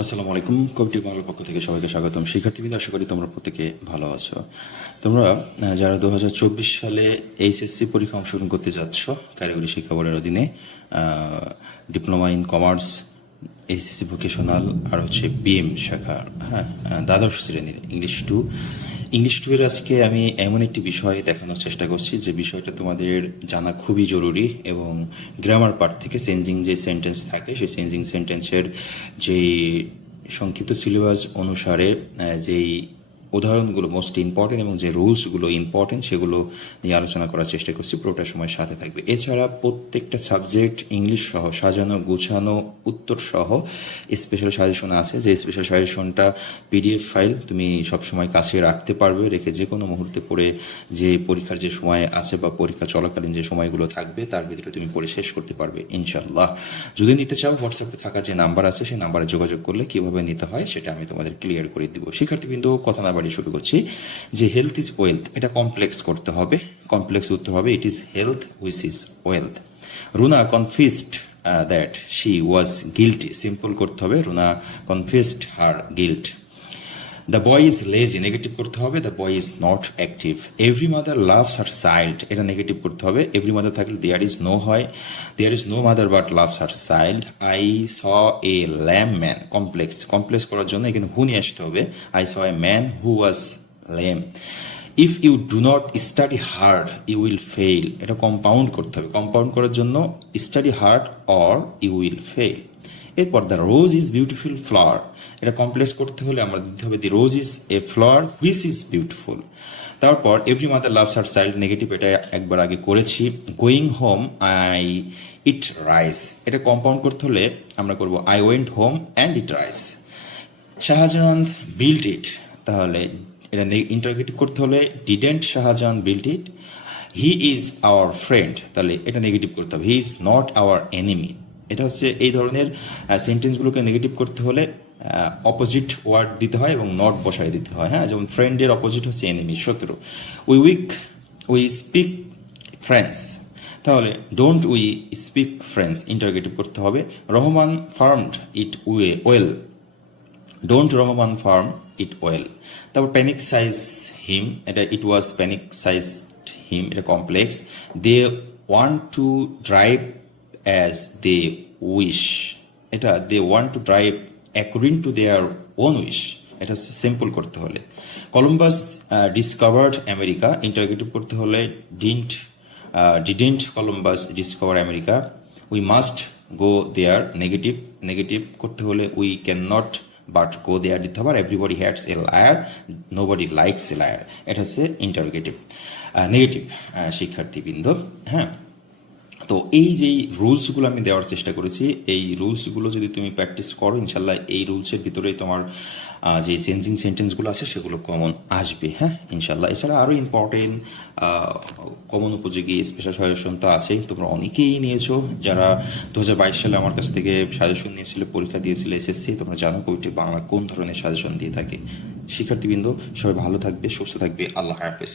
আসসালামু আলাইকুম, কবিটি বাংলার পক্ষ থেকে সবাইকে স্বাগতম। শিক্ষার্থীবৃন্দ, আশা করি তোমরা প্রত্যেকে ভালো আছো। তোমরা যারা দু চব্বিশ সালে এইচএসসি পরীক্ষা অংশগ্রহণ করতে যাচ্ছ, কারিগরি শিক্ষা বোর্ডের অধীনে diploma in commerce, HSC vocational, আর হচ্ছে বিএম শাখা হ্যাঁ দ্বাদশ শ্রেণির ইংলিশ টু ইংলিশ টুয়ের আজকে আমি এমন একটি বিষয় দেখানোর চেষ্টা করছি, যে বিষয়টা তোমাদের জানা খুবই জরুরি এবং গ্রামার পার্ট থেকে চেঞ্জিং যে সেন্টেন্স থাকে, সেই চেঞ্জিং সেন্টেন্সের যেই সংক্ষিপ্ত সিলেবাস অনুসারে যেই উদাহরণগুলো মোস্ট ইম্পর্টেন্ট এবং যে রুলসগুলো ইম্পর্টেন্ট সেগুলো নিয়ে আলোচনা করার চেষ্টা করছি, পুরোটা সময় সাথে থাকবে। এছাড়া প্রত্যেকটা সাবজেক্ট ইংলিশ সহ, সাজানো, গুছানো, উত্তর সহ স্পেশাল সাজেশন আছে। যে স্পেশাল সাজেশনটা পিডিএফ ফাইল তুমি সবসময় কাছে রাখতে পারবে, রেখে যে কোনো মুহূর্তে পড়ে যে পরীক্ষার যে সময় আছে বা পরীক্ষা চলাকালীন যে সময়গুলো থাকবে, তার ভিতরে তুমি পড়ে শেষ করতে পারবে ইনশাল্লাহ যদি নিতে চাও হোয়াটসঅ্যাপে থাকা যে নাম্বার আছে সেই নাম্বারে যোগাযোগ করলে কীভাবে নিতে হয়, সেটা আমি তোমাদের ক্লিয়ার করে দিব। শিক্ষার্থীবৃন্দ, কথা না বাড়ি শুরু করছি, যে হেলথ ইজ ওয়েলথ এটা কমপ্লেক্স করতে হবে কমপ্লেক্স উত্তর হবে it is health which is wealth Runa confused that she was guilty simple করতে হবে, Runa confused her guilt the boy is lazy negative করতে হবে the boy is not active every mother loves her child এটা negative করতে হবে। Every mother থাকলে there is no হয় there is no mother but loves her child I saw a lame man complex complex করার জন্য এখানে who নিয়ে আসতে হবে। I saw a man who was lame if you do not study hard you will fail এটা compound করতে হবে। Compound করার জন্য study hard or you will এরপর the rose is beautiful flower এটা কমপ্লেক্স করতে হলে আমরা দিতে হবে the rose is a flower which is beautiful তারপর every mother loves her child negative এটা একবার আগে করেছি। Going home I eat rice এটা কম্পাউন্ড করতে হলে আমরা করব I went home and eat rice Shahjahan build it তাহলে এটা ইন্টারগেটিভ করতে হলে didn't Shahjahan build it he is our friend তাহলে এটা নেগেটিভ করতে হবে। He is not our enemy এটা হচ্ছে এই ধরনের সেন্টেন্সগুলোকে নেগেটিভ করতে হলে অপোজিট ওয়ার্ড দিতে হয় এবং নট বসায় দিতে হয়। হ্যাঁ যেমন ফ্রেন্ডের অপোজিট হচ্ছে এনিমি শত্রু। We week we speak friends তাহলে don't we speak friends interrogative করতে হবে। Rahman farmed it we well don't Rahman farm it well তারপর প্যানিক সাইজ হিম এটা it was panic seized him এটা complex they want to drive as they wish এটা they want to drive according to their own wish এটা হচ্ছে simple করতে হলে। Columbus discovered America interrogative করতে হলে didn't didn't Columbus discover America we must go there negative negative করতে হলে we can not but go there দিতে হবে। Everybody hates a liar nobody likes a liar এটা হচ্ছে ইন্টারগেটিভ নেগেটিভ শিক্ষার্থীবৃন্দ। হ্যাঁ? তো এই যেই রুলসগুলো আমি দেওয়ার চেষ্টা করেছি, এই রুলসগুলো যদি তুমি প্র্যাকটিস করো, ইনশাল্লাহ এই রুলসের ভিতরেই তোমার যে চেঞ্জিং সেন্টেন্সগুলো আছে সেগুলো কমন আসবে হ্যাঁ? ইনশাল্লাহ। এছাড়া আরও ইম্পর্টেন্ট কমন উপযোগী স্পেশাল সাজেশন তো আছেই। তোমরা অনেকেই নিয়েছো যারা দু হাজার বাইশ সালে আমার কাছ থেকে সাজেশন নিয়েছিল, পরীক্ষা দিয়েছিল এসএসসি তোমরা জানো কবিটি বাংলা কোন ধরনের সাজেশন দিয়ে থাকে। শিক্ষার্থীবৃন্দ, সবাই ভালো থাকবে, সুস্থ থাকবে। আল্লাহ হাফেজ।